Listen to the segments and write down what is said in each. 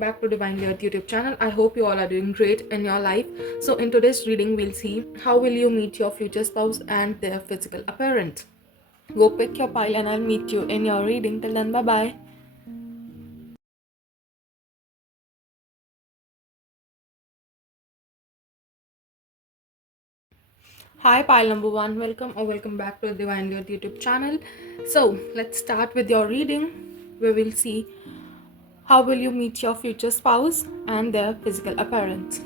back to Divinely Earth YouTube channel. I hope you all are doing great in your life. So in today's reading, we'll see how will you meet your future spouse and their physical appearance. Go pick your pile and I'll meet you in your reading. Till then, bye-bye. Hi pile number one, welcome or welcome back to the Divinely Earth YouTube channel. So let's start with your reading where we'll see how will you meet your future spouse and their physical appearance.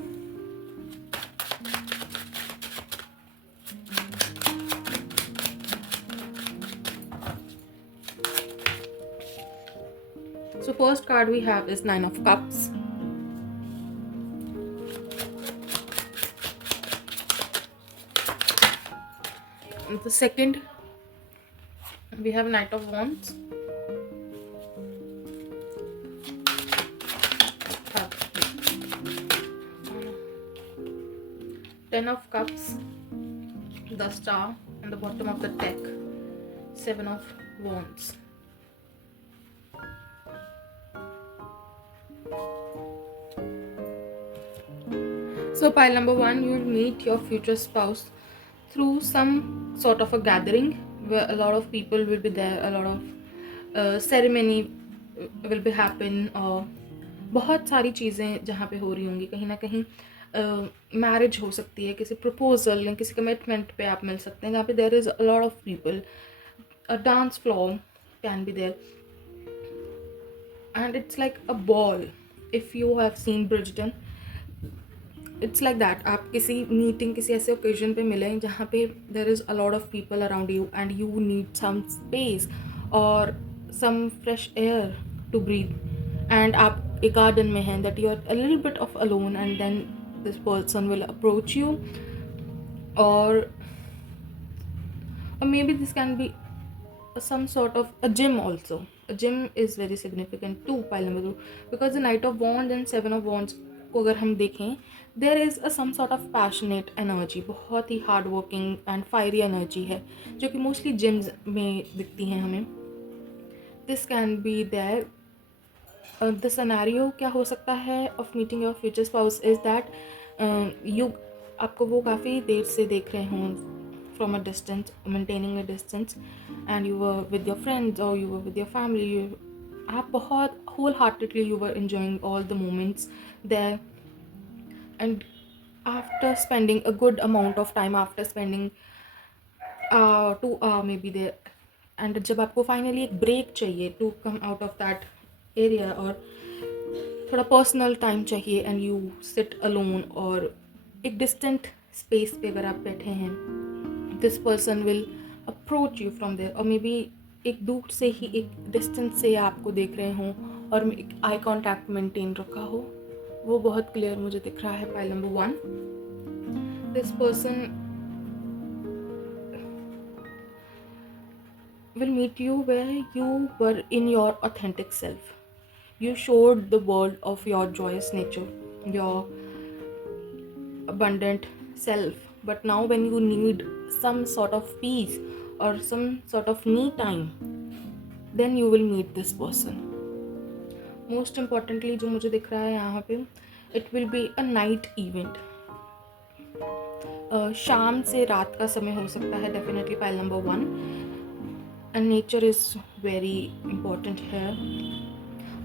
So first card we have is Nine of Cups. And the second we have Knight of Wands. Ten of Cups, the Star, and the bottom of the deck, Seven of Wands. So pile number one, you will meet your future spouse through some sort of a gathering where a lot of people will be there, a lot of ceremony will be happen, और बहुत सारी चीज़ें जहाँ पे हो रही होंगी. कहीं ना कहीं मैरिज हो सकती है, किसी प्रपोजल या किसी कमिटमेंट पे आप मिल सकते हैं जहाँ पे there is a lot of people. A dance floor can be there, and it's like a ball. If you have seen Bridgerton, it's like that. आप किसी मीटिंग, किसी ऐसे ओकेजन पे मिले जहाँ पे there is a lot of people around you and you need some space और some fresh air to breathe, and आप एक गार्डन में हैं that you are a little bit of alone and then this person will approach you, or maybe this can be some sort of a gym also. A gym is very significant too, pile number 2, because the Knight of Wands and Seven of Wands को अगर हम देखें, there is a some sort of passionate energy, बहुत ही hard working and fiery energy है जो कि mostly gyms में दिखती हैं हमें. This can be there. The scenario क्या हो सकता है of meeting your future spouse is that you आपको वो काफ़ी देर से देख रहे हों from a distance, maintaining a distance, and you were with your friends or you were with your family. आप बहुत wholeheartedly you were enjoying all the moments there, and after spending a good amount of time, after spending 2 hours maybe there, and जब आपको finally एक break चाहिए to come out of that area और थोड़ा personal time चाहिए, and you sit alone और एक distant space पे अगर आप बैठे हैं, this person will approach you from there, और मे बी एक दूर से ही, एक डिस्टेंस से आपको देख रहे हों और एक आई कॉन्टैक्ट मेंटेन रखा हो. वो बहुत क्लियर मुझे दिख रहा है pile number 1. This person will meet you where you were in your authentic self. You showed the world of your joyous nature, your abundant self. But now, when you need some sort of peace or some sort of me time, then you will meet this person. Most importantly, जो मुझे दिख रहा है यहाँ पे, it will be a night event. शाम से रात का समय हो सकता है, definitely pile number 1. And nature is very important here.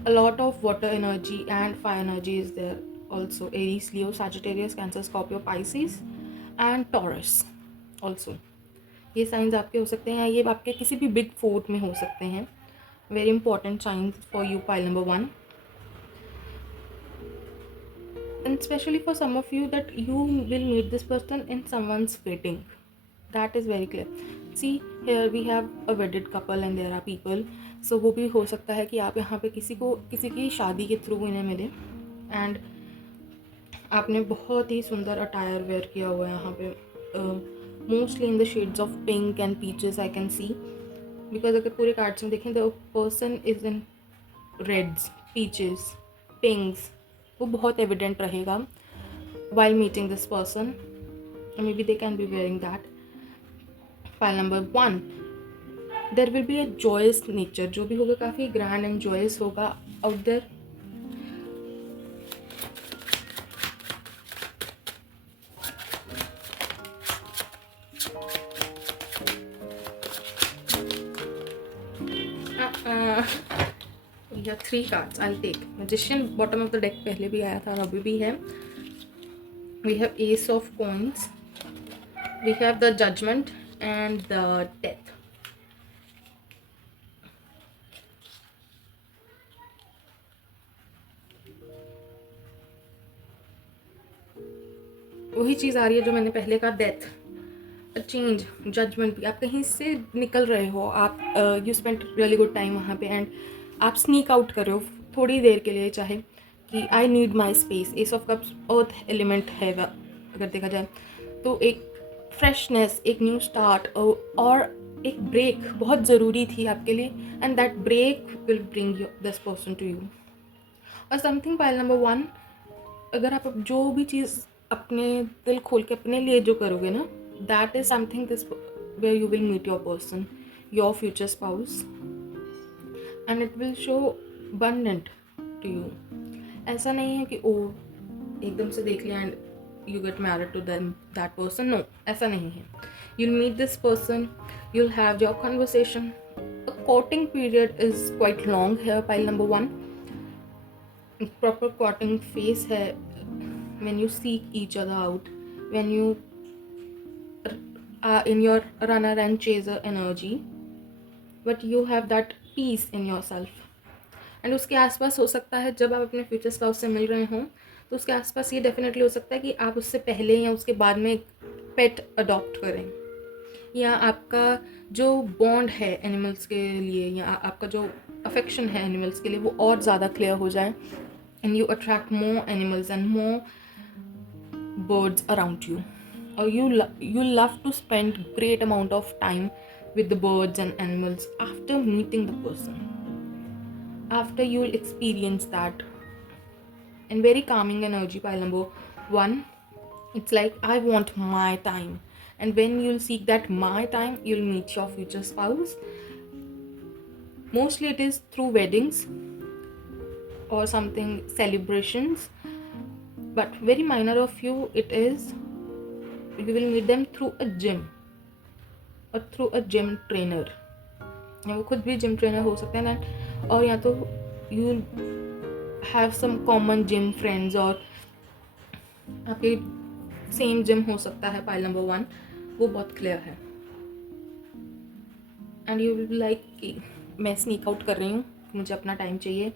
A lot of water energy and fire energy is there also. Aries, Leo, Sagittarius, Cancer, Scorpio, Pisces and Taurus also. ये science आपके हो सकते हैं, ये आपके किसी भी बिग 4 में हो सकते हैं. Very important science for you pile number 1, and especially for some of you that you will meet this person in someone's wedding. That is very clear. See, here we have a wedded couple and there are people. So वो भी हो सकता है कि आप यहाँ पे किसी की शादी के थ्रू इन्हें मिले, एंड आपने बहुत ही सुंदर अटायर वेयर किया हुआ है यहाँ पे, mostly in the shades of pink and peaches I can see, because अगर पूरे कार्ड्स में देखें the person is in reds, peaches, pinks, वो बहुत एविडेंट रहेगा while meeting this person, or maybe they can be wearing that. File number 1, there will be a joyous nature, जो भी होगा काफ़ी ग्रैंड एंड जॉयस होगा out there. We have 3 cards. I'll take Magician. Bottom of the deck पहले भी आया था और अभी भी है. We have Ace of Coins. We have the Judgment and the Death. वही चीज़ आ रही है जो मैंने पहले कहा, डेथ, चेंज, जजमेंट भी. आप कहीं से निकल रहे हो, आप you spend really good time वहाँ पे एंड आप स्नीक आउट कर रहे हो थोड़ी देर के लिए, चाहे कि I need my space. S of cups earth element है अगर देखा जाए तो. एक फ्रेशनेस, एक न्यू स्टार्ट और एक ब्रेक बहुत ज़रूरी थी आपके लिए, and that break will bring you this person to you. और समथिंग पाइल नंबर 1, अगर आप जो भी चीज़ अपने दिल खोल के अपने लिए जो करोगे ना, that is something this where you will meet your person, your future spouse, and it will show abundant to you. ऐसा नहीं है कि ओ एकदम से देख लिया and you get married to them, that person. No, ऐसा नहीं है. You'll meet this person, you'll have your conversation. A courting period is quite long here, pile number 1. Proper courting phase है when you seek each other out, when you are in your runner and chaser energy, but you have that peace in yourself. And उसके आसपास हो सकता है जब आप अपने future spouse से मिल रहे हों तो उसके आसपास ये डेफिनेटली हो सकता है कि आप उससे पहले या उसके बाद में एक पेट अडॉप्ट करें, या आपका जो बॉन्ड है एनिमल्स के लिए, या आपका जो अफेक्शन है एनिमल्स के लिए वो और ज़्यादा क्लियर हो जाए, and you attract more animals and more birds around you, or you love to spend great amount of time with the birds and animals after meeting the person, after you'll experience that. And very calming energy, pile number 1. It's like I want my time, and when you'll seek that my time, you'll meet your future spouse. Mostly it is through weddings or something, celebrations, but very minor of you it is you will meet them through a gym or through a gym trainer. या वो खुद भी gym trainer हो सकते हैं, और या तो you have some common gym friends, और आपके सेम जिम हो सकता है. पाइल नंबर 1 वो बहुत क्लियर है. एंड यू विल लाइक कि मैं स्नीक आउट कर रही हूँ, मुझे अपना टाइम चाहिए,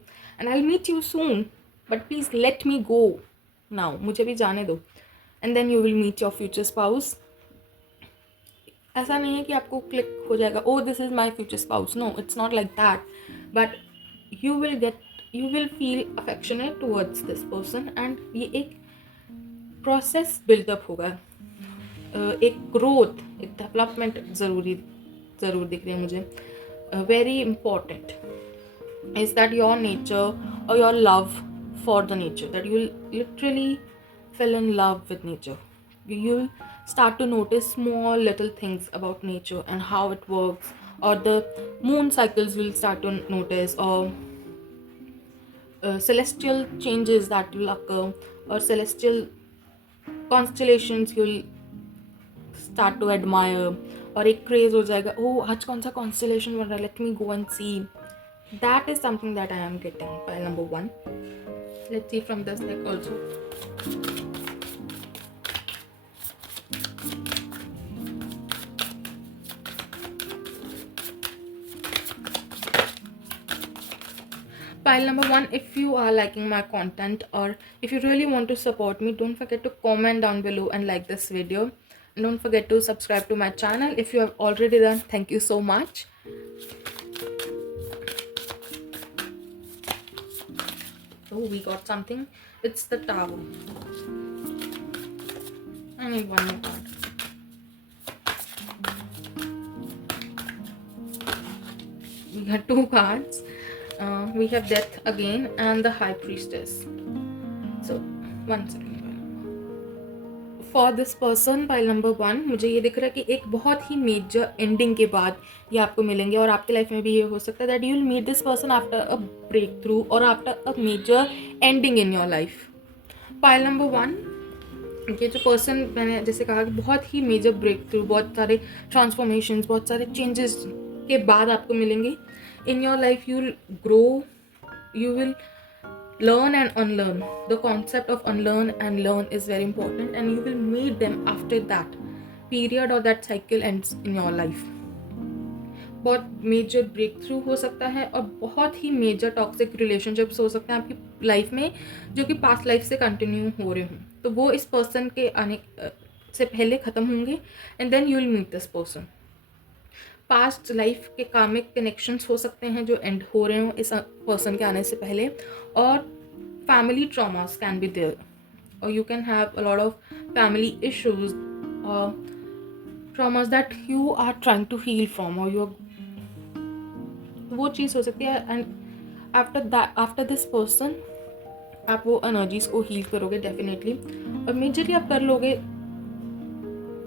and I will meet you soon, but please let me go now, मुझे भी जाने दो. And then you will meet your future spouse. ऐसा नहीं है कि आपको क्लिक हो जाएगा, oh this is my future spouse. No, it's not like that, but you will feel affectionate towards this person, and ये एक प्रोसेस बिल्डअप होगा, एक ग्रोथ, एक डेवलपमेंट ज़रूर दिख रही है मुझे. Very important is that your nature और your love for the nature, that you literally fell in love with nature. You'll start to notice small little things about nature and how it works, or the moon cycles will start to notice, or celestial changes that will occur, or celestial constellations you'll start to admire, और एक craze हो जाएगा, oh आज कौन सा constellation बन रहा है, let me go and see. That is something that I am getting. Pile number 1. Let's see from this deck also. Pile number 1, if you are liking my content, or if you really want to support me, don't forget to comment down below and like this video, and don't forget to subscribe to my channel if you have already done. Thank you so much. Oh, we got something. It's the Tower. I need one more card. We got 2 cards. We have Death again and the High Priestess. So, one second. For this person, pile number 1, मुझे ये दिख रहा है कि एक बहुत ही major ending के बाद ये आपको मिलेंगे, और आपके लाइफ में भी ये हो सकता है that you will meet this person after a breakthrough or after a major ending in your life. Pile number 1, ये जो पर्सन मैंने जैसे कहा कि बहुत ही मेजर ब्रेक थ्रू, बहुत सारे ट्रांसफॉर्मेशंस, बहुत सारे चेंजेस के बाद आपको मिलेंगे in your life. You will grow, you will learn and unlearn. The concept of unlearn and learn is very important, and you will meet them after that period or that cycle ends in your life. बहुत major break through हो सकता है और बहुत ही major toxic relationships हो सकते हैं आपकी लाइफ में जो कि पास्ट लाइफ से कंटिन्यू हो रहे हों, तो वो इस पर्सन के आने से पहले ख़त्म होंगे and then you will meet this person. Past life के कामिक कनेक्शंस हो सकते हैं जो एंड हो रहे हों इस पर्सन के आने से पहले, और family traumas can be there, और you can have a lot of family issues, traumas that you are trying to heal from, और यू वो चीज़ हो सकती है. एंड आफ्टर दिस पर्सन आप वो एनर्जीज को हील करोगे डेफिनेटली, और मेजरली आप कर लोगे.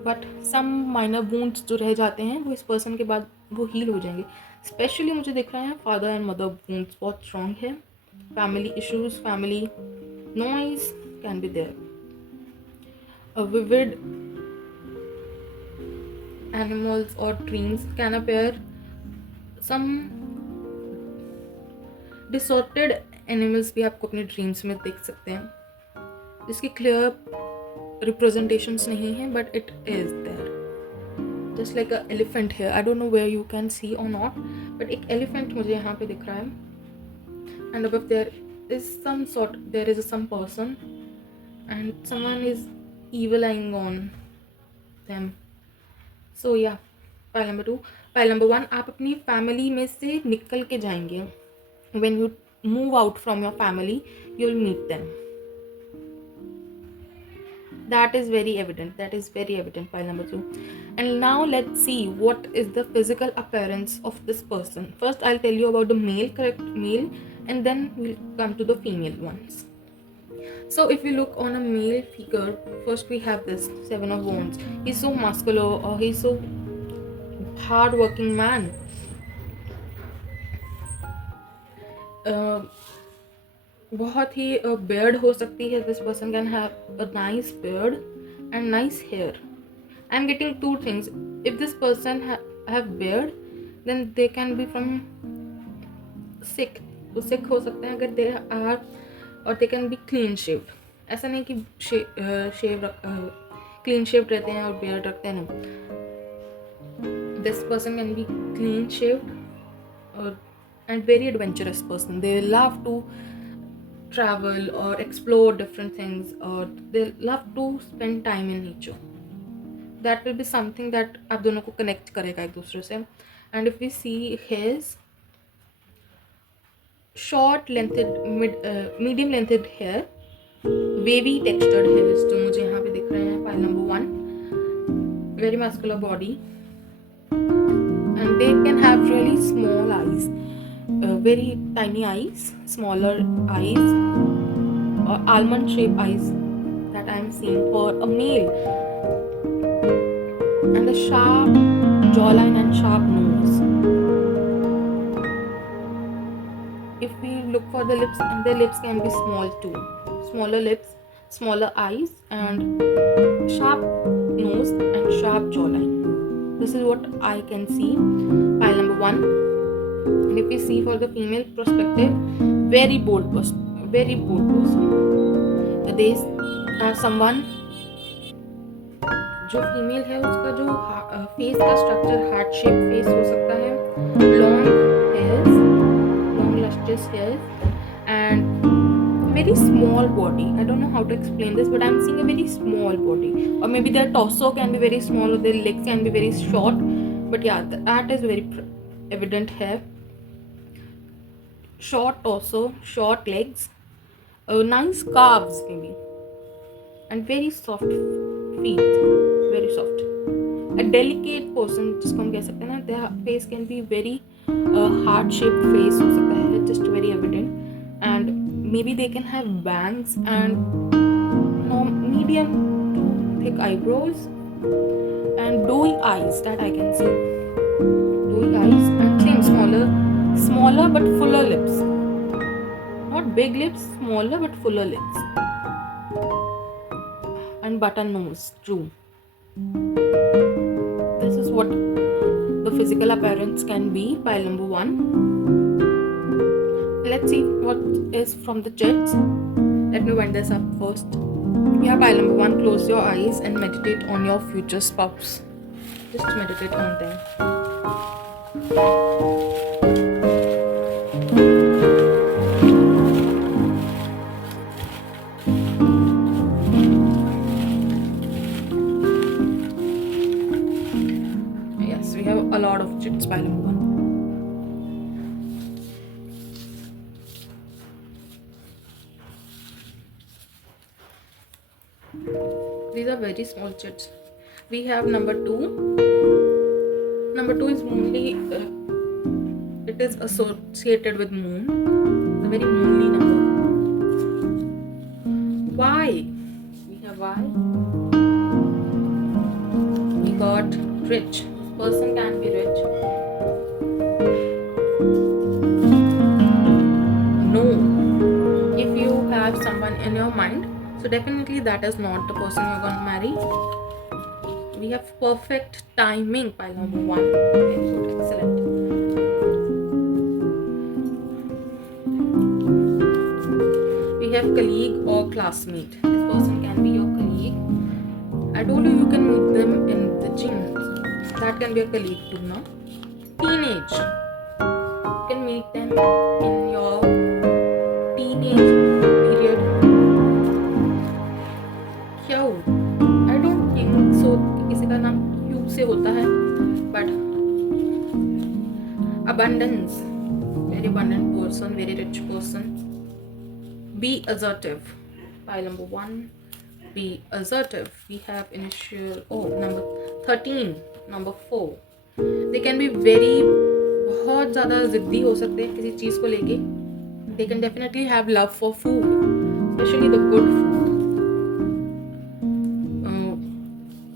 बट सम माइनर वुंड्स जो रह जाते हैं वो इस पर्सन के बाद वो हील हो जाएंगे. स्पेशली मुझे दिख रहा है फादर एंड मदर वुंड्स बहुत स्ट्रॉन्ग है. Family issues, family noise can be there. A vivid animals और dreams can appear. Some distorted animals भी आपको अपने ड्रीम्स में देख सकते हैं जिसकी क्लियर representations नहीं है, but it is there, just like a elephant here. I don't know where you can see or not, but एक elephant मुझे यहाँ पे दिख रहा है, and above there is some person and someone is evil eyeing on them. So yeah, pile number 2. pile number 1, आप अपनी family में से निकल के जाएंगे. when you move out from your family you will meet them. That is very evident. Pile number 2. And now let's see what is the physical appearance of this person. First I'll tell you about the male, and then we'll come to the female ones. So if you look on a male figure, first we have this 7 of Wands. He's so muscular, or he's so hard working man. बहुत ही beard हो सकती है. This person can have a nice beard and nice hair. I'm getting two things. If this person have beard, then they can be from Sikh. तो Sikh हो सकते हैं अगर they are, और they can be clean shaved. ऐसा नहीं कि clean shaved रहते हैं और beard रखते हैं. This person can be clean shaved and very adventurous person. They love to travel or explore different things, or they love to spend time in nature. That will be something that आप दोनों को connect करेगा एक दूसरे से. And if we see his short lengthed medium lengthed hair, wavy textured hairs जो मुझे यहाँ पे दिख रहे हैं. pile number 1, very muscular body, and they can have really small eyes, very tiny eyes, smaller eyes, or almond shaped eyes that I am seeing for a male, and a sharp jawline and sharp nose. If we look for the lips, and the lips can be small too, smaller lips, smaller eyes, and sharp nose and sharp jawline. This is what I can see. Pile number 1. And if we see for the female perspective, very bold person. They are someone, जो female है उसका जो face का structure heart shape face हो सकता है. long lustrous hairs, and very small body. I don't know how to explain this, but I'm seeing a very small body, or maybe their torso can be very small, or their legs can be very short. But yeah, that is very evident here. Short torso, short legs, nice calves maybe, and very soft feet, very soft. A delicate person जिसको हम कह सकते हैं ना, their face can be very heart shaped face हो सकता है, just very evident, and maybe they can have bangs and medium to thick eyebrows and doughy eyes that I can see. Doughy eyes, and same smaller but fuller lips. Not big lips, smaller but fuller lips. and button nose. True. This is what the physical appearance can be. Pile number 1. Let's see what is from the chits. Let me wind this up first. We have pile number 1. Close your eyes and meditate on your future spouse. Just meditate on them. Yes, we have a lot of chits. Pile number 1. These are very small chits. We have number 2. Number 2 is moonly. It is associated with moon. It's a very moonly number. Why? We have why. We got rich. This person can be rich. No. If you have someone in your mind, so definitely that is not the person you're going to marry. We have perfect timing. Pile number 1. Very good. Excellent. We have colleague or classmate. This person can be your colleague. I told you can meet them in the gym. That can be a colleague too, no? Teenage. You can meet them in your teenage period. Cute. I don't think so. किसी का नाम cute से होता है. But abundance. Very abundant person. Very rich person. Be assertive. Pile number 1. Be assertive. We have initial number 13. Number 4. They can be very बहुत ज़्यादा ज़िद्दी हो सकते हैं किसी चीज़ को लेके. They can definitely have love for food, especially the good food.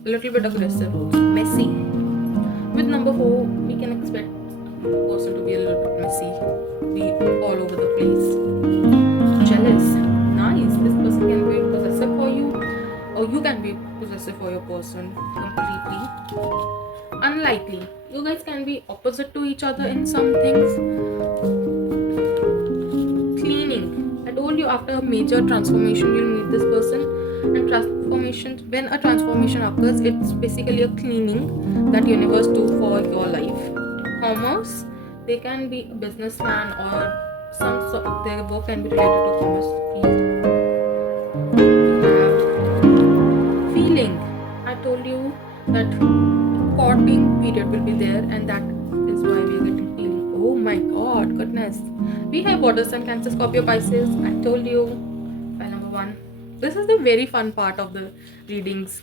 A little bit aggressive also. Messy. With number 4, we can expect a person to be a little bit messy, be all over the place. Jealous. Nice. This person can be possessive for you, or you can be possessive for your person completely. Unlikely. You guys can be opposite to each other in some things. Cleaning. I told you after a major transformation you'll meet this person. And when a transformation occurs, it's basically a cleaning that universe do for your life. Commerce. They can be a businessman or some sort. Their work can be related to commerce field. Feeling. I told you that courting period will be there, and that is why we are getting feeling. Oh my god, goodness. We have water sign, Cancer, Scorpio, Pisces. I told you. File number 1. This is the very fun part of the readings.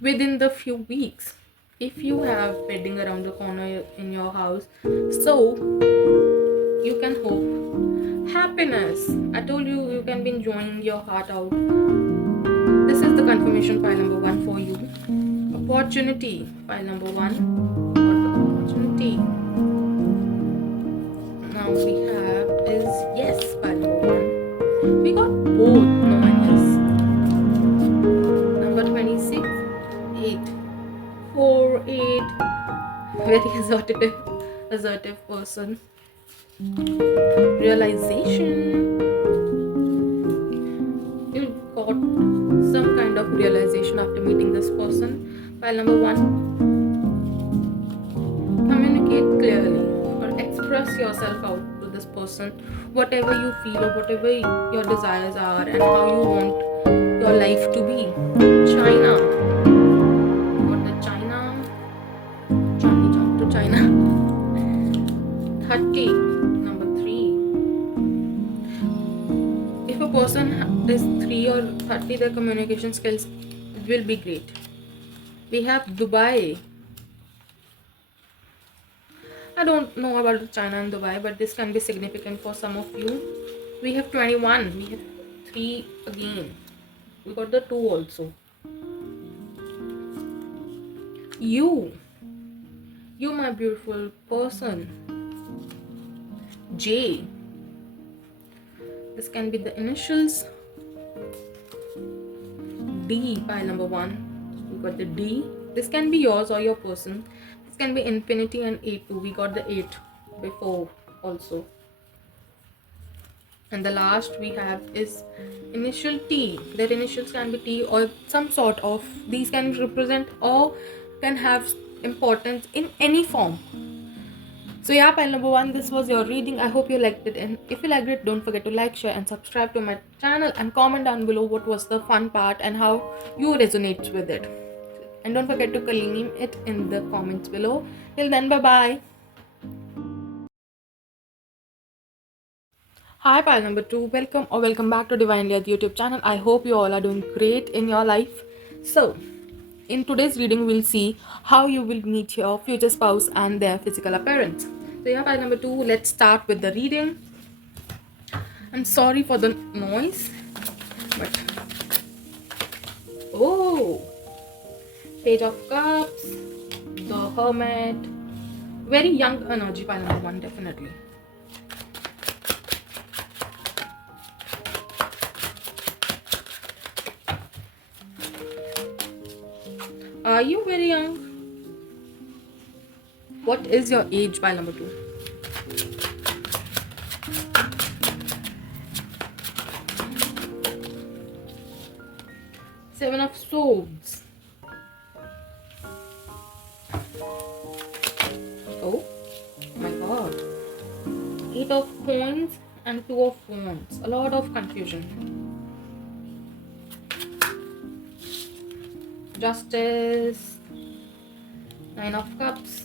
Within the few weeks, if you have wedding around the corner in your house, so you can hope happiness. I told you you can be enjoying your heart out. This is the confirmation. Pile number 1 for you. Opportunity. Pile number 1. What the opportunity? Now we have is yes. Pile number 1. We got both. No and yes. Number 26. 8. 4, 8. Very assertive person. Realization. You got some kind of realization after meeting this person. File number 1. Communicate clearly or express yourself out to this person, whatever you feel or whatever your desires are and how you want your life to be. China. Got the China. Jump to China. 30. Number 3. If a person is 3 or 30, their communication skills will be great. We have Dubai. I don't know about China and Dubai, but this can be significant for some of you. We have 21. We have 3 again. We got the 2 also. You my beautiful person. J. This can be the initials. D. D, pile number 1. We got the D. This can be yours or your person. This can be infinity and 8 too. We got the 8 before also. And the last we have is initial T. Their initials can be T or some sort of. These can represent or can have importance in any form. So yeah, pile number 1, this was your reading. I hope you liked it, and if you liked it, don't forget to like, share and subscribe to my channel, and comment down below what was the fun part and how you resonate with it. And don't forget to claim it in the comments below. Till then, bye bye. Hi, pile number 2. Welcome or welcome back to Divinely at YouTube channel. I hope you all are doing great in your life. So, in today's reading, we'll see how you will meet your future spouse and their physical appearance. So, yeah, pile number 2. Let's start with the reading. I'm sorry for the noise, but oh, Page of Cups, the Hermit, very young energy, pile number 1, definitely. Are you very young? What is your age, pile number 2? Seven of Swords. Oh my god. 8 of Coins and 2 of Wands. A lot of confusion. Justice. 9 of Cups.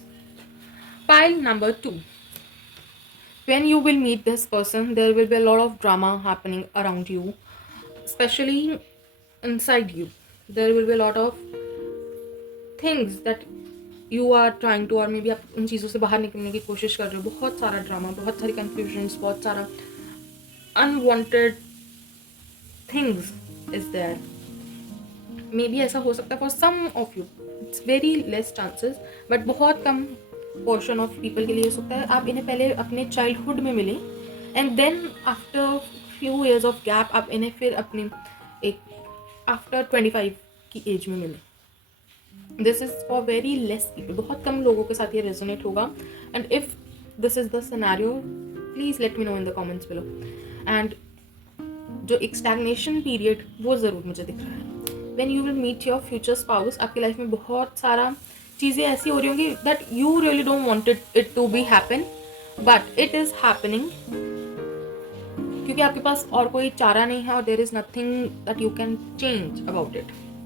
Pile number 2. When you will meet this person, there will be a lot of drama happening around you, especially inside you. There will be a lot of things that you are trying to, और maybe आप उन चीज़ों से बाहर निकलने की कोशिश कर रहे हो. बहुत सारा ड्रामा, बहुत सारी confusions, बहुत सारा unwanted things is there. Maybe ऐसा हो सकता है for some of you. It's very less chances, but बहुत कम portion of people के लिए हो सकता है. आप इन्हें पहले अपने childhood में मिले, and then after few years of gap आप इन्हें फिर अपने एक after 25 की एज में मिले. This is for very less people. बहुत कम लोगों के साथ ये resonate होगा. And if this is the scenario, please let me know in the comments below. And जो एक stagnation period वो ज़रूर मुझे दिख रहा है. When you will meet your future spouse, आपकी लाइफ में बहुत सारा चीज़ें ऐसी हो रही होंगी that you really don't want it to be happen, but it is happening. क्योंकि आपके पास और कोई चारा नहीं है और there is nothing that you can change about it.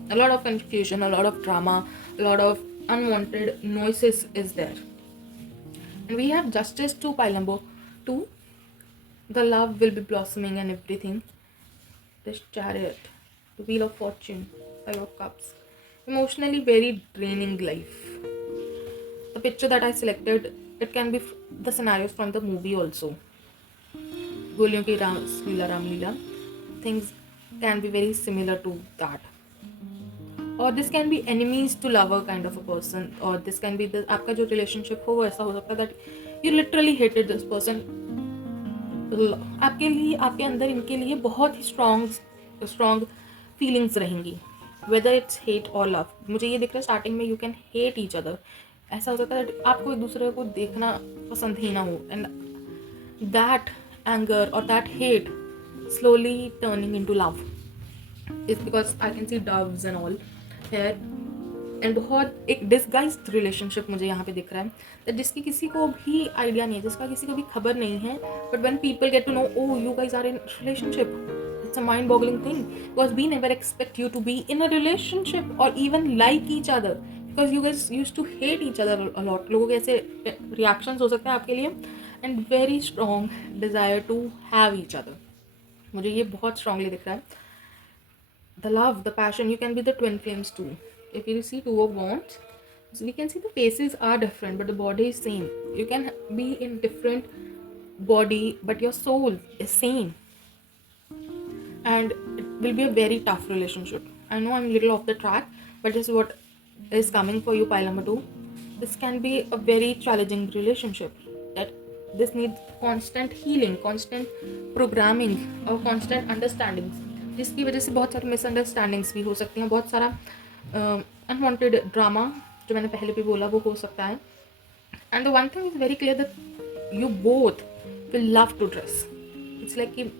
A lot of confusion, a lot of drama, a lot of unwanted noises is there. And we have Justice 2, pile number 2. The love will be blossoming and everything. This Chariot, the Wheel of Fortune, 5 of Cups. Emotionally very draining life. The picture that I selected, it can be the scenarios from the movie also. Goliyon ki Ramleela. Things can be very similar to that. और this can be enemies to lover kind of a person, और this can be आपका जो relationship हो वो ऐसा हो सकता है that you literally hated this person. आपके लिए, आपके अंदर इनके लिए बहुत ही स्ट्रॉन्ग फीलिंग्स रहेंगी, वेदर इट्स हेट और लव. मुझे ये दिख रहा है स्टार्टिंग में you can hate each other. ऐसा हो सकता है दैट आपको एक दूसरे को देखना पसंद ही ना हो, एंड दैट एंगर और that hate slowly turning into love. It's because I can see doves and all here. And बहुत एक डिसगाइज्ड रिलेशनशिप मुझे यहाँ पे दिख रहा है, जिसकी किसी को भी आइडिया नहीं है, जिसका किसी को भी खबर नहीं है, but when people get to know, oh you guys are in relationship, it's a mind boggling thing, because we never expect you to be in a relationship और even like each other, because you guys used to hate each other a lot. लोगों के ऐसे reactions हो सकते हैं आपके लिए, and very strong desire to have each other. मुझे ये बहुत स्ट्रांगली दिख रहा है. The love, the passion, you can be the twin flames too. If you see 2 of Wands, so we can see the faces are different but the body is same. You can be in different body but your soul is same, and it will be a very tough relationship. I know I'm a little off the track, but this is what is coming for you, pile number 2. This can be a very challenging relationship, that this needs constant healing, constant programming or constant understanding. जिसकी वजह से बहुत सारी misunderstandings भी हो सकती हैं, बहुत सारा अनवांटेड ड्रामा जो मैंने पहले भी बोला वो हो सकता है. And the one thing is very clear that you both will love to dress. It's like कि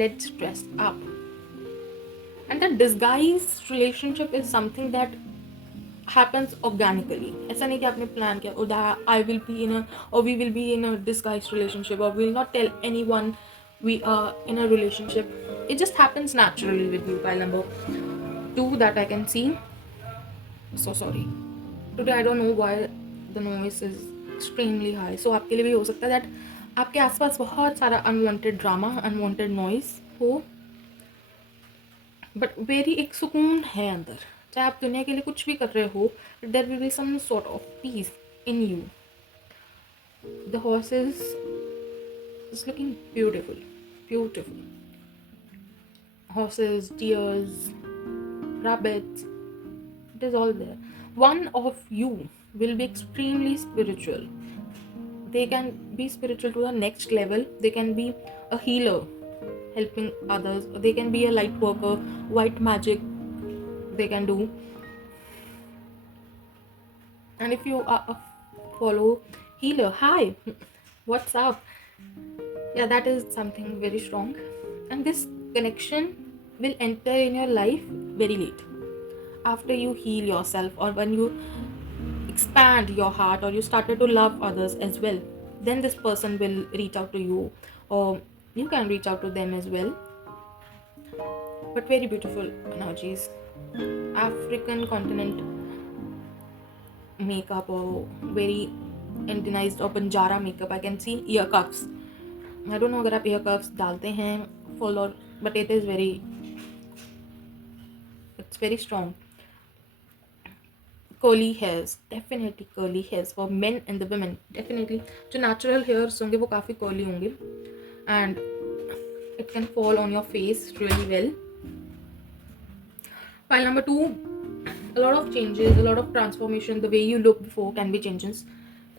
let's dress up. And the disguised relationship is something that happens organically. ऐसा नहीं कि आपने प्लान किया oh that I will be in a or we will be in a disguised relationship or we will not tell anyone we are in a relationship. It just happens naturally with you. Pile number 2 that I can see. So sorry. Today I don't know why the noise is extremely high. So आपके लिए भी हो सकता है that आपके आसपास बहुत सारा unwanted drama, unwanted noise हो, बट वेरी एक सुकून है अंदर. चाहे आप दुनिया के लिए कुछ भी कर रहे हो, there will be some sort of peace in you. The horse is looking beautiful, beautiful. Horses, deers, rabbits, it is all there. One of you will be extremely spiritual. They can be spiritual to the next level. They can be a healer, helping others. They can be a light worker, white magic they can do. And if you are a follow healer, hi, what's up? Yeah, that is something very strong. And this connection will enter in your life very late, after you heal yourself or when you expand your heart or you started to love others as well. Then this person will reach out to you, or you can reach out to them as well. But very beautiful energies. African continent makeup or very Indianized or Banjara makeup. I can see ear cuffs. I don't know अगर आप ear cuffs डालते हैं full or, but it is very, it's very strong. Curly hairs, definitely curly hairs for men and the women. Definitely जो natural hairs होंगे वो काफ़ी curly होंगे, and it can fall on your face really well. Pile number 2, a lot of changes, a lot of transformation. The way you look before can be changes.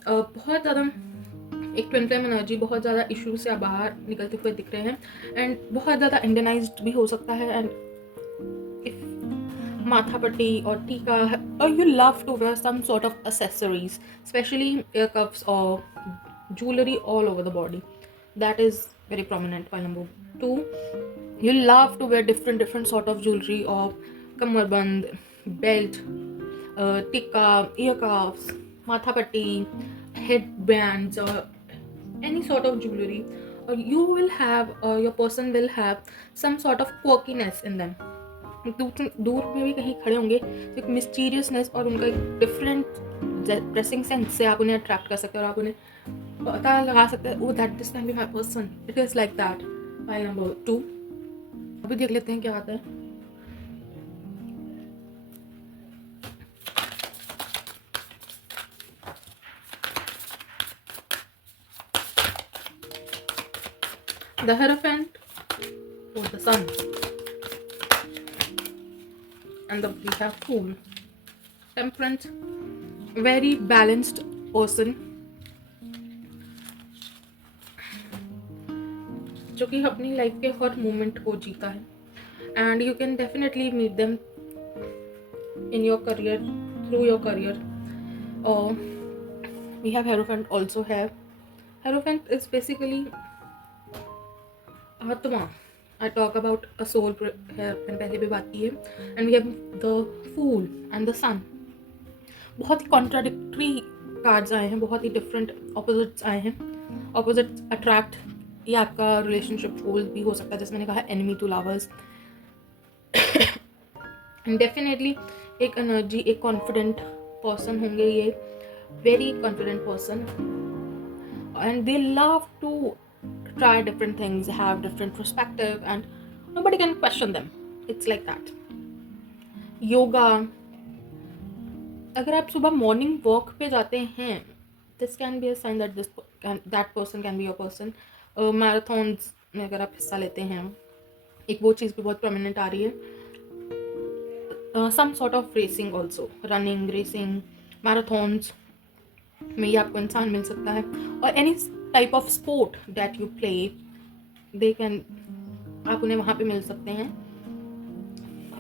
बहुत ज़्यादा एक twin flame energy, बहुत ज़्यादा issue से आप बाहर निकलते हुए दिख रहे हैं, एंड बहुत ज़्यादा इंडियनाइज्ड भी हो सकता है. एंड इफ माथा पट्टी और टीका, और you love to wear some sort of accessories, especially ear cuffs or jewelry all over the body. That is very prominent. Pile number 2, you love to wear different sort of jewelry or kamarband, belt, tikka, ear cuffs, matha patti, headbands, or any sort of jewelry. Or you will have, your person will have some sort of quirkiness in them. दूर में भी कहीं खड़े होंगे तो एक मिस्टीरियसनेस और उनका एक डिफरेंट ड्रेसिंग सेंस से आप उन्हें अट्रैक्ट कर सकते हैं और आप उन्हें पता लगा सकते हैं, oh that this can be my person. It is like that. Pile number 2, अभी देख लेते हैं क्या आता है. The Hierophant for the Sun, and we have Fool. Temperance, very balanced person जो कि अपनी लाइफ के हर मोमेंट को जीता है, and you can definitely meet them in your career, through your career. और we have Hierophant also have. Hierophant is basically आत्मा. I talk about a soul है, मैंने पहले भी बात की है. And we have the fool and the sun. बहुत ही कॉन्ट्राडिक्टरी कार्ड्स आए हैं, बहुत ही डिफरेंट ऑपोजिट्स आए हैं. ऑपोजिट्स अट्रैक्ट, ये आपका रिलेशनशिप गोल भी हो सकता है, जैसे मैंने कहा एनिमी टू लवर्स. डेफिनेटली एक एनर्जी, एक कॉन्फिडेंट पर्सन होंगे ये, very confident person, and they love to try different things, have different perspective, and nobody can question them. It's like that. Yoga, अगर आप सुबह मॉर्निंग वॉक पे जाते हैं, this can be a sign that that person can be your person. Marathons में अगर आप हिस्सा लेते हैं, एक वो चीज़ भी बहुत प्रोमिनेंट आ रही है. Some sort of racing also, running, racing, marathons में ये आपको इंसान मिल सकता है. और any type of sport that you play, they can आप उन्हें वहाँ पे मिल सकते हैं.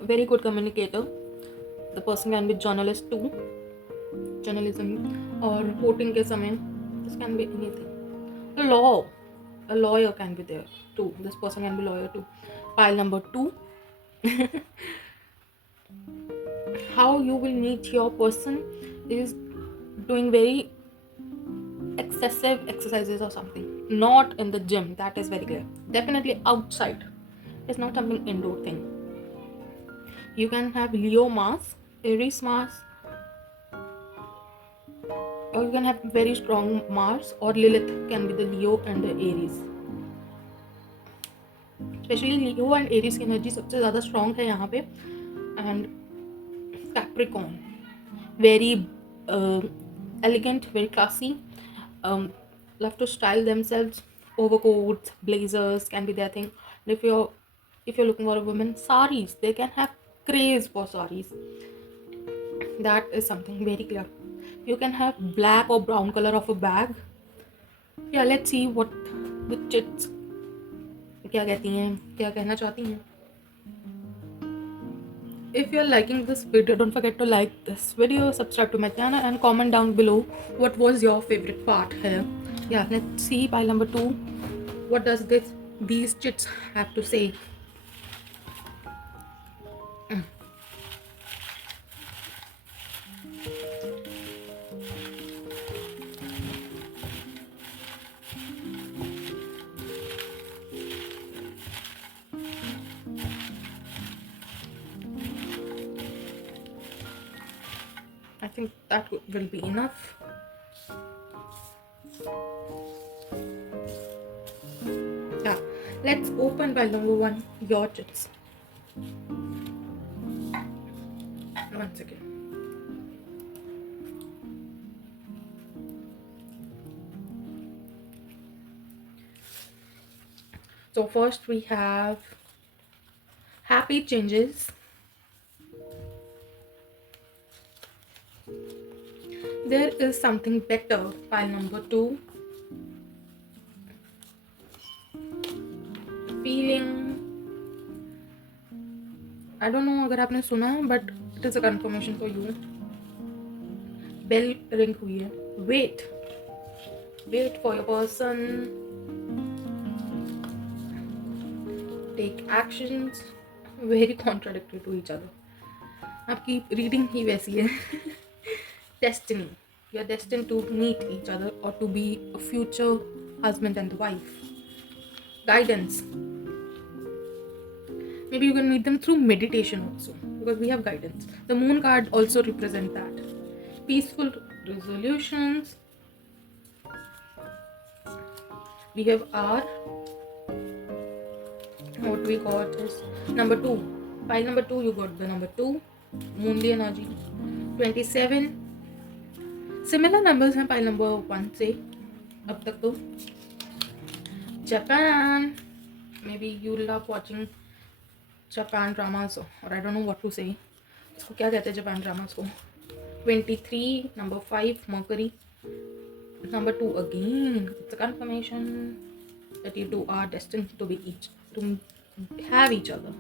Very good communicator. The person can be journalist too, journalism or reporting के समय. This can be anything. A lawyer can be there too. This person can be lawyer too. Pile number 2. How you will meet your person is doing very excessive exercises or something. Not in the gym, that is very clear. Definitely outside. It's not something indoor thing. You can have Leo Mars, Aries Mars, or you can have very strong Mars, or Lilith can be the Leo and the Aries. Especially Leo and Aries की energy सबसे ज़्यादा strong है यहाँ पे. And Capricorn, very elegant, very classy, love to style themselves. Overcoats, blazers can be their thing. And if you're looking for a woman, saris, they can have craze for saris. That is something very clear. You can have black or brown color of a bag. Yeah, let's see what the chits क्या कहती हैं, क्या कहना चाहती हैं. If you're liking this video, don't forget to like this video, subscribe to my channel, and comment down below what was your favorite part here. Yeah, let's see pile number 2. What does these chits have to say? I think that will be enough. Yeah, let's open pile number 1, your chits. One second. So first we have happy changes. There is something better, pile number 2. Feeling, I don't know अगर आपने सुना, but it is a confirmation for you. Bell ring हुई है. Wait for your person. Take actions. Very contradictory to each other. आपकी reading ही वैसी है. Destiny. You are destined to meet each other or to be a future husband and wife. Guidance. Maybe you can meet them through meditation also, because we have guidance. The moon card also represents that. Peaceful resolutions. We have R. What we got is number 2. Pile number 2, you got the number 2. Moonly energy. 27. Similar numbers हैं pile number 1 से अब तक तो. Japan. Maybe you love watching Japan dramas, or I don't know what to say. इसको क्या कहते हैं Japan dramas को. 23. Number 5, Mercury. Number 2 again. It's a confirmation that you two are destined to have each other.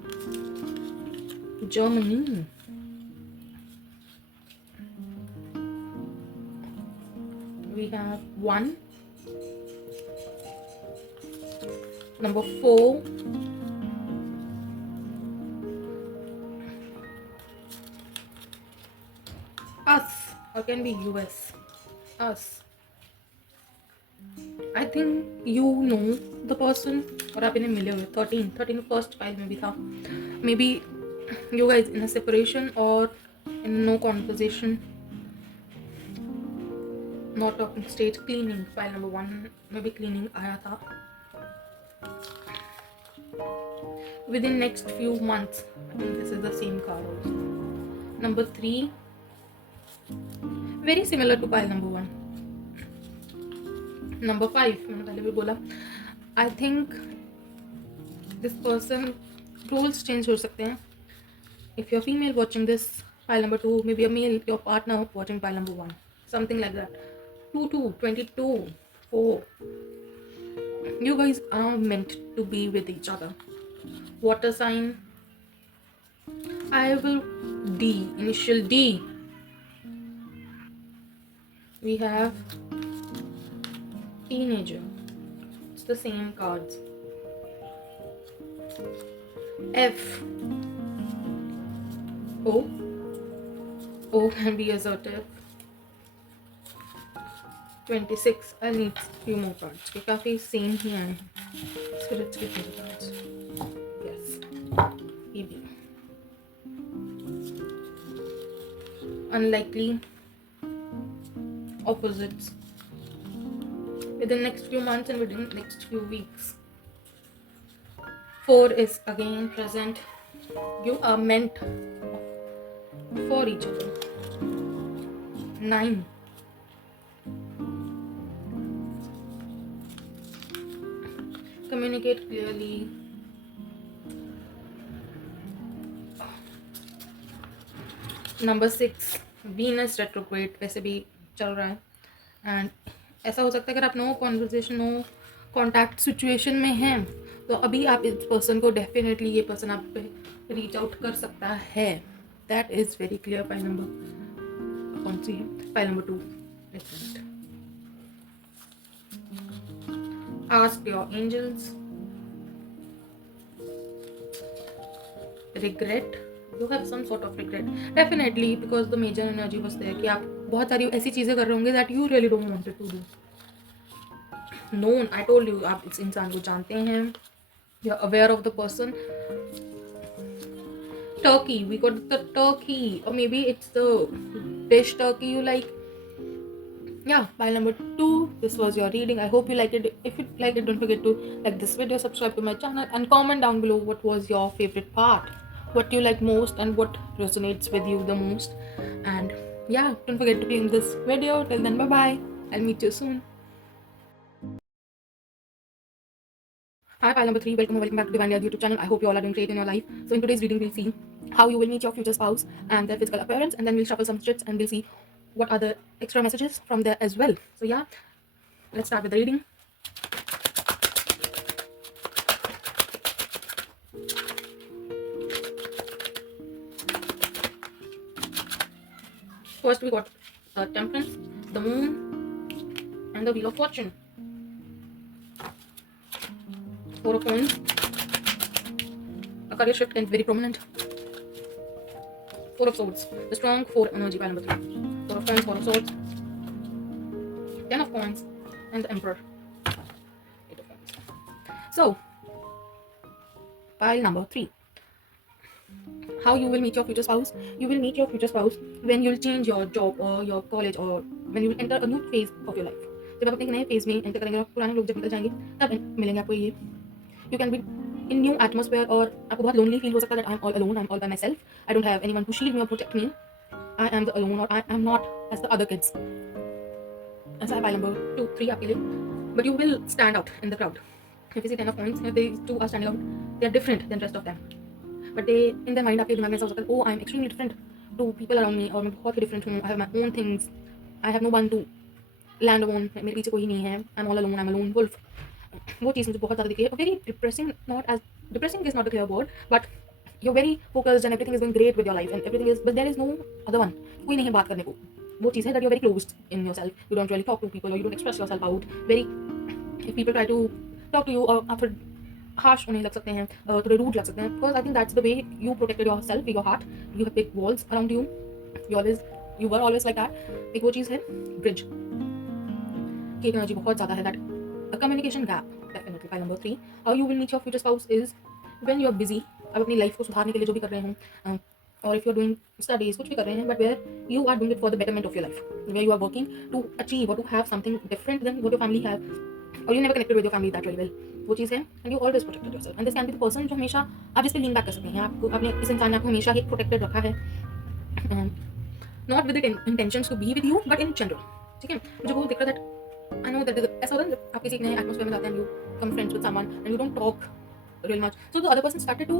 Germany. We have 1. Number 4. Us, or can be US. Us. I think you know the person, और आप इन्हें मिले हुए. 13 first pile में भी था. Maybe you guys in a separation or in no conversation, not talking stage. Cleaning, pile number 1 में भी cleaning आया था. Within next few months. I think this is the same card also. Number 3. Very similar to pile number 1. Number 5, मैंने पहले भी बोला. I think this person roles change हो सकते हैं. If you're female watching this pile number 2, maybe a male, your partner watching pile number 1, something like that. 22, 4. You guys are meant to be with each other. Water sign. I will D, initial D. We have teenager. It's the same cards. F. O. O can be assertive. 26. I need few more cards. कि काफी same ही आए हैं. Spirits के few cards. Yes. EB. Unlikely. Opposites. Within next few months and within next few weeks. 4 is again present. You are meant for each other. 9. Communicate clearly. Number 6. Venus retrograde वैसे भी चल रहा है. And ऐसा हो सकता है अगर आप no conversation no contact situation में हैं तो अभी आप इस पर्सन को डेफिनेटली ये पर्सन आप पे रीच आउट कर सकता है. That is very clear. File number कौन सी है? File number 2. Ask your angels. regret. You have some sort of regret definitely because the major energy was there कि आप बहुत सारी ऐसी चीज़ें कर रहे होंगे that you really don't want to do. known, I told you आप इस इंसान को जानते हैं. you're aware of the person. Turkey, we got the turkey or maybe it's the dish turkey you like. Yeah, file number 2. This was your reading. I hope you liked it. If you liked it, don't forget to like this video, subscribe to my channel and comment down below what was your favorite part, what you like most and what resonates with you the most. And yeah, don't forget to be in this video. Till then, bye bye. I'll meet you soon. Hi, file number 3. Welcome or welcome back to Divine Reality YouTube channel. I hope you all are doing great in your life. So in today's reading, we'll see how you will meet your future spouse and their physical appearance, and then we'll shuffle some strips and we'll see what are the extra messages from there as well. So yeah, let's start with the reading. First we got the Temperance, the Moon, and the Wheel of Fortune. 4 of Coins. A career shift can be very prominent. 4 of Swords, the strong 4 energy, pile number 3. 4 of Coins, 4 of Swords, 10 of Coins, and the Emperor. 8 of Coins. So, pile number 3. How you will meet your future spouse? You will meet your future spouse when you'll change your job or your college or when you will enter a new phase of your life. जब आप अपने नए phase में enter करेंगे और पुराने लोग जब निकल जाएंगे तब मिलेंगे आपको ये. You can be in new atmosphere और आपको बहुत lonely feel हो सकता है that I'm all alone, I'm all by myself, I don't have anyone to shield me or protect me, I am the alone or I am not as the other kids. ऐसा है pile number 2, 3 आपके लिए. But you will stand out in the crowd. If you see 10 of Coins, if these 2 are standing out, they are different than rest of them. But they in their mind आपके दिमाग में ऐसा हो सकता है, oh I'm extremely different to people around me और मैं बहुत ही different हूँ, I have my own things, I have no one to land on, मेरे पीछे कोई नहीं है, I'm all alone, I'm a lone wolf. वो चीज़ मुझे बहुत ज़्यादा दिखी है. Very depressing, not as depressing is not a clear word, but you're very focused and everything is going great with your life and everything is, but there is no other one. कोई नहीं है बात करने को. वो चीज़ है that you're very closed in yourself. You don't really talk to people or you don't express yourself out. Very, if people try to talk to you or after harsh होने लग सकते हैं, थोड़े rude लग सकते हैं, because I think that's the way you protected yourself, your heart. You have big walls around you. You were always like that. एक वो चीज़ है bridge की एनर्जी बहुत ज़्यादा है. that a communication gap definitely. File number 3. How you will meet your future spouse is when you are busy. आप अपनी life को सुधारने के लिए जो भी कर रहे हो और if you are doing studies कुछ भी कर रहे हैं, but where you are doing it for the betterment of your life, where you are working to achieve or to have something different than what your family have, or you never connected with your family that really well. वो चीज़ है and you always protected yourself. And this can be the person जो हमेशा आप जिस पे lean back कर सकते हैं. आपको आपने इस इंसान ने आपको हमेशा ही प्रोटेक्टेड रखा है, not with the intentions to be with you, but in general. ठीक है, मुझे बहुत दिख रहा है that I know that ऐसा होता है जब आप किसी नए एटमोसफेयर में जाते हैं, you become friends with someone and you don't talk real much, so the other person started to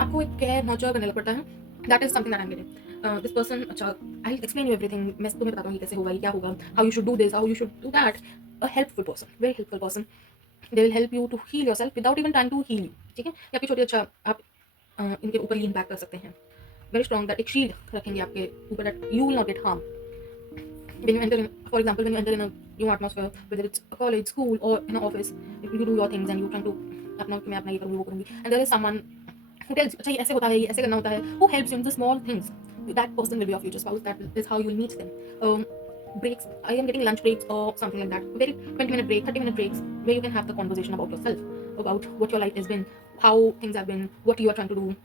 आपको एक केयर नर्चर करने लग पड़ता है. That is something that I'm getting. This person, अच्छा, I'll explain you everything. मैं तुम्हें बताता हूँ ये कैसे होगा, ये क्या होगा, how you should do this, how you should do that. A helpful person, very helpful person. They will help you to heal yourself without even trying to heal you. ठीक है, या आपकी छोटी अच्छा आप इनके ऊपर लीन बैक कर सकते हैं, वेरी स्ट्रॉन्ग, दैट एक शील्ड रखेंगे आपके ऊपर, that you will not gate harm when you enter in, for example, when you enter in a new atmosphere, whether it's a college, school, or in an office, you do your things and you trying to अपना कि मैं अपना ये करूँगी वो करूँगी, and there is someone who tells you अच्छा ये ऐसे होता है, ये ऐसे करना होता है, who helps you in the small things, that person will be your future spouse. That is how you will meet them. Breaks, I am getting lunch breaks or something like that, very 20-minute break, 30-minute breaks, where you can have the conversation about yourself, about what your life has been, how things have been, what you are trying to do,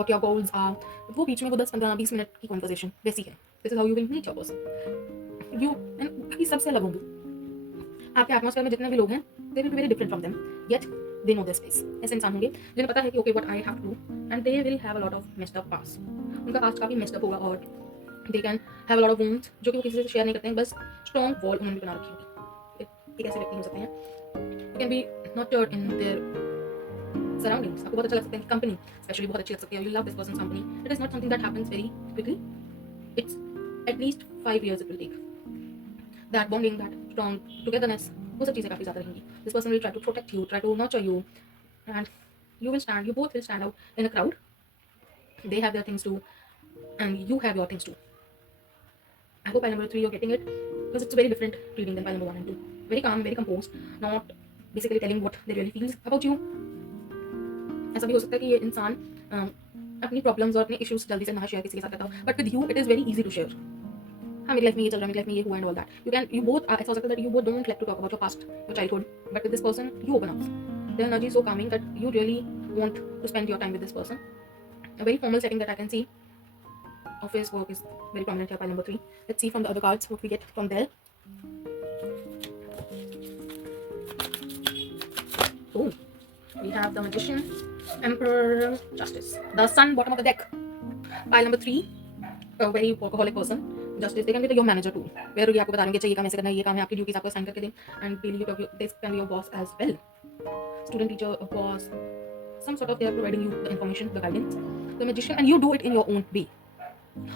what your goals are. वो बीच में वो 10-15-20 minute की conversation वैसी है. This is how you will meet your person. You and बाकी सबसे अलग होंगे. आपके एटमॉस्फेयर में जितने भी लोग हैं, they will be very different from them, yet they know their space. ऐसे इंसान होंगे जिन्हें पता है कि okay what I have to do, and they will have a lot of messed up past. उनका past काफी messed up होगा और they can have a lot of wounds जो कि वो किसी से शेयर नहीं करते हैं, बस strong wall उन्होंने बना रखी होगी. एक ऐसे व्यक्ति हो सकते हैं. You can be nurtured in their surroundings. आपको बहुत अच्छा लग सकता है, कंपनी स्पेशली बहुत अच्छी लग सकती है. You love this person's company. It is not something that happens very quickly. It's at least 5 years it will take. That bonding, that strong togetherness, वो सब चीज़ें काफ़ी ज़्यादा रहेंगी. This person will try to protect you, try to nurture you, and you both will stand out in a crowd. They have their things too, and you have your things too. I hope pile number 3 you're getting it, because it's a very different reading than pile number 1 and 2. Very calm, very composed, not basically telling what they really feels about you. ऐसा भी हो सकता है कि ये इंसान अपनी problems और अपने इश्यूज जल्दी से ना शेयर किसी के साथ करता हो, but with you it is very easy to share. हाँ मेरी लाइफ में ये चल रहा है, मेरी लाइफ में ये हुआ and all that. You both ऐसा हो सकता है that you both don't like to talk about your past, your childhood, but with this person you open up. Their energy is so coming that you really want to spend your time with this person. A very formal setting that I can see. Office work is very prominent here, pile number 3. Let's see from the other cards what we get from there. Oh, we have the Magician, Emperor, Justice, the Sun, bottom of the deck. Pile number 3, a very workaholic person. Justice, they can be your manager too, where ये आपको बता देंगे अच्छा ये काम ऐसे करना है, ये काम है, आपकी ड्यूटीज आपको असाइन करके दें, and daily this can be your boss as well. Student, teacher, boss, some sort of they are providing you the information, the guidance. The Magician, and you do it in your own way.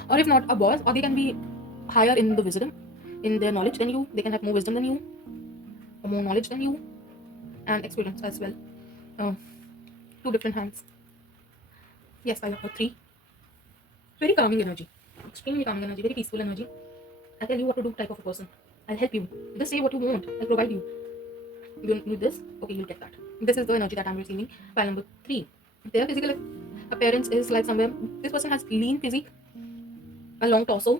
Or if not a boss, or they can be higher in the wisdom, in their knowledge than you. They can have more wisdom than you, or more knowledge than you, and experience as well. Two different hands. Yes, I have 3. Very calming energy, extremely calming energy, very peaceful energy. I tell you what to do type of a person. I'll help you. Just say what you want. I'll provide you. You need this? Okay, you'll get that. This is the energy that I'm receiving. Pile number 3. Their physical appearance is like somewhere. This person has lean physique, a long torso.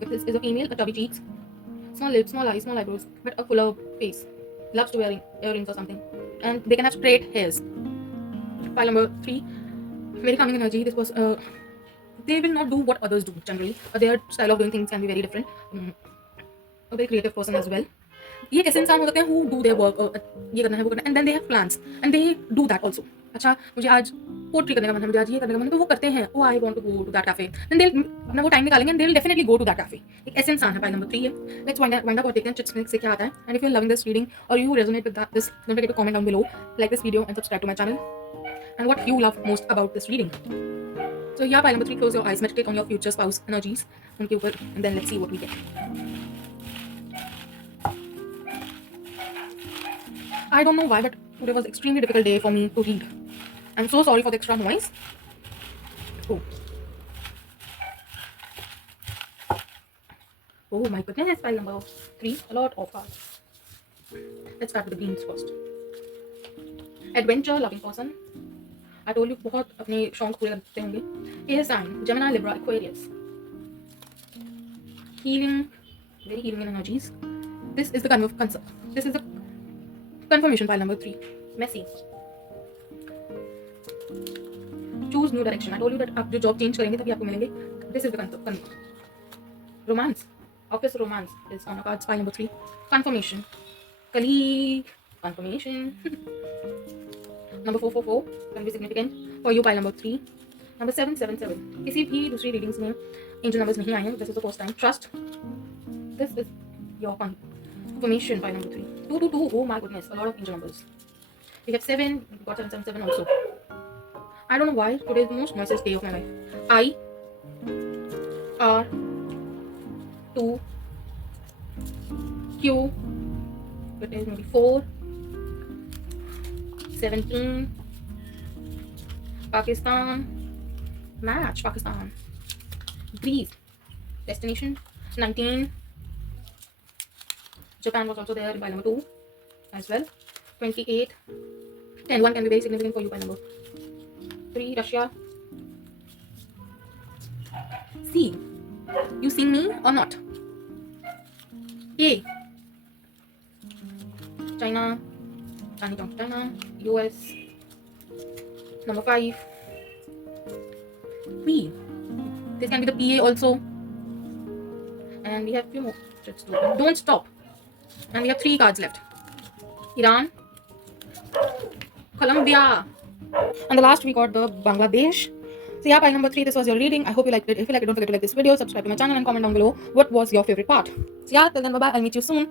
If this is a female, a chubby cheeks, small lips, small eyes, small eyebrows, but a fuller face. Loves to wear earrings or something. And they can have straight hairs. Pile number 3. Very calming energy. This was they will not do what others do generally. Their style of doing things can be very different. A very creative person as well. ये कैसे इंसान हो सकते हैं who do their work, ये करना है वो करना है, and then they have plans and they do that also. अच्छा मुझे आज पोट्री करने का मन है, मुझे आज ये करने का मन है, तो वो करते हैं. Oh I want to go to that cafe. Then they'll अपना वो टाइम निकालेंगे and they'll definitely go to that cafe. एक ऐसे इंसान है. Pile number 3 है. Let's wind up और देखते हैं चिट्स से क्या आता है. And if you're loving this reading or you resonate with this, don't forget to comment down below, like this video and subscribe to my channel. And what you love most about this reading. So yeah, pile number 3, close your eyes, meditate on your future spouse energies उनके ऊपर, and then let's see what we get. I don't know why, but today was extremely difficult day for me to read. I'm so sorry for the extra noise. Oh. Oh my goodness, pile number 3, a lot of cards. Let's start with the greens first. Adventure, loving person. I told you बहुत अपने शौक पूरे करते होंगे. Air sign, Gemini, Libra, Aquarius. Healing, very healing energies. This is the confirmation, pile number 3. Messy. Choose new direction. I told you that आप जो job change करेंगे तभी आपको मिलेंगे. This is the romance. Office romance is on the cards, pile number 3. Confirmation. Colleague. Confirmation. Number 444 can be significant for you, pile number 3. Number 777. किसी भी दूसरी readings में एंजल नंबर्स नहीं आए हैं. This is the first time. Trust. This is your confirmation, pile number 3. 222. Oh my goodness, a lot of angel numbers. We have 7. We got 777 also. I don't know why today is the most noisiest day of my life. I R 2 Q. It is maybe 4 17. Pakistan. Match Pakistan. Greece. Destination. 19. Japan was also there by number 2 as well. 28. 10. 1 can be very significant for you by number 3. Russia. C. You see me or not? A. China. China. US. Number 5. P. This can be the PA also. And we have few more. Don't stop. And we have 3 cards left. Iran. Colombia. And the last we got the Bangladesh. So yeah, pile number 3, this was your reading. I hope you liked it. If you liked it, don't forget to like this video, subscribe to my channel and comment down below what was your favorite part. So yeah, till then, bye bye. I'll meet you soon.